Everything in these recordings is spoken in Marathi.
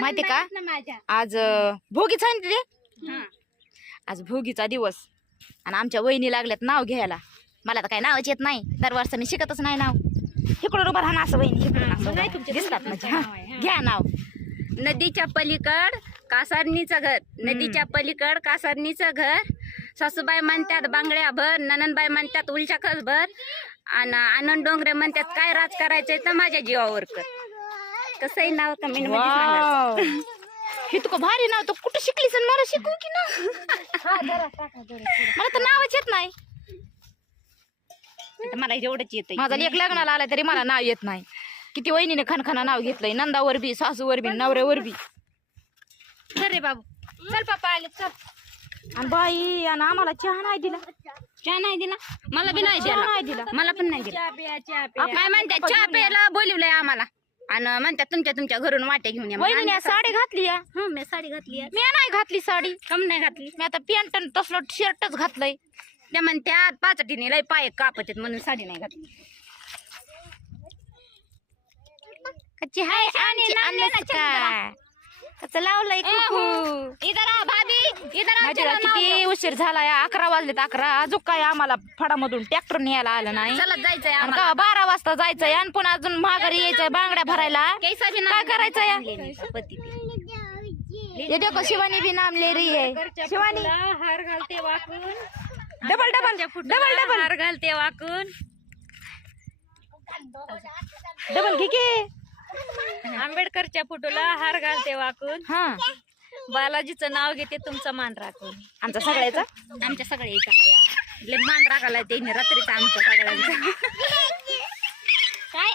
माहिती का आज भोगीच आहे ना रे. आज भोगीचा दिवस आणि आमच्या वहिनी लागल्यात नाव घ्यायला. मला तर काही नावच येत नाही, दरवर्षी मी शिकतच नाही नाव. इकडून उभं राहणं असं वहिनी, इकडून असं दिसतात म्हणजे. घ्या नाव. नदीच्या पलीकड कासारणीचं घर, नदीच्या पलीकड कासारणीचं घर. सासूबाई म्हणतात बांगड्या भर, ननंदबाई म्हणतात उलच्या खस भर, आणि आनंद डोंगरे म्हणतात काय राज करायचंय तर माझ्या जीवावर कर. कसंही नाव कमेंट मध्ये सांगा. हे तुका भारी नाव, तर कुठं शिकलीस आणि मला शिकू की ना. मला तर नावच येत नाही. मला एवढंच येत. माझा लेक लग्नाला आला तरी मला नाव येत नाही. किती वहिनीने खनखना नाव घेतलंय, नंदावर बी, सासूवर बी, नवऱ्यावर बी. चल रे बाबू, चल पप्पा आले चल. आणि बाई आणि आम्हाला चहा नाही दिला. चहा नाही दिला, मला बी नाही चहा नाही दिला, दिला. मला पण नाही दिला. काय म्हणतात चहा प्यायला बोलवलंय आम्हाला आणि म्हणतात तुमच्या घरून वाटे घेऊन या. वहिनीने साडी घातली या. हा मी साडी घातली आहे. मी नाही घातली साडी. कम नाही घातली. मी आता पॅन्ट आणि तसलं शर्टच घातलंय. त्या म्हणत्यात पाचटीने लय पाय कापत आहेत म्हणून साडी नाही घातली. कच्ची हाय आणि कसं लावलंय कुकू. इधर आ भाभी, इधर आ. माझ्या किती उशीर झालाय, 11 वाजलेत 11. अजून काय आम्हाला फडामधून ट्रॅक्टर न्यायला आलं नाही. चलत जायचंय आणि आम्हाला. का 12 वाजता जायचंय आणि पुन्हा अजून माघारी यायचंय बांगड्या भरायला. कैसा भी काय करायचं या? पती ये देखो शिवानी भी नाम ले रही है. शिवानी हार घालते वाकून, डबल डबल डबल डबल हार घालते वाकून. डबल घे की. आंबेडकरच्या फोटोला हार घालते वाकून. हा बालाजीचं नाव घेते तुमचा मान राखून. आमचा सगळ्याचा. आमच्या सगळ्याचा बाया लय मान राखायला ते रात्रीचा आमच्या सगळ्यांचा.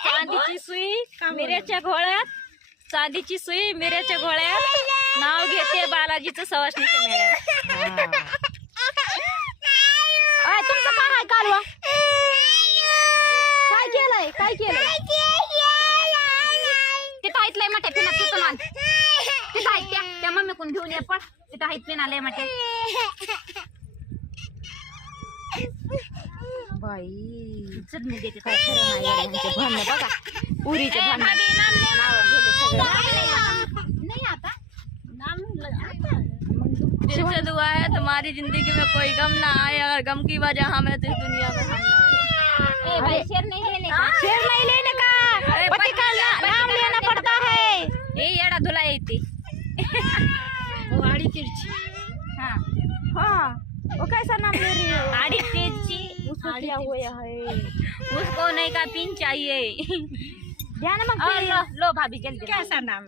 चांदीची सुई मिऱ्याच्या घोळ्यात, चांदीची सुई मिऱ्याच्या घोळ्यात, नाव घेते बालाजीचं सवासणीच्या मेळ्यात. तुमचं काय आहे कालवा? काय केलंय, काय केलंय? तिथं आहेत लय मोठ्या पिना, तिथून आण. तिथं आहेत त्या मम्मी कोण घेऊन ये पण. तिथं आहेत पिना लय मोठ्या. बाई चटणी देते काय खरं नाही यांचे भांडणं बघा. पुरीचे भांडणं नहीं आता दिल से दुआ है तुम्हारी जिंदगी में कोई गम ना आए, अगर गम की वजह हमें तो इस दुनिया में हम ना भाई शेर नहीं लेने का, शेर नहीं लेने का, पति का नाम लेना पड़ता है. ये येड़ा धुला येते. वो आड़ी तिरछी. हाँ हाँ वो कैसा नाम ले रही है? आड़ी तिरछी. उसको क्या हुआ है? उसको नहीं का पिन चाहिए. ध्यान मत लो भाभी जल्दी. कैसा नाम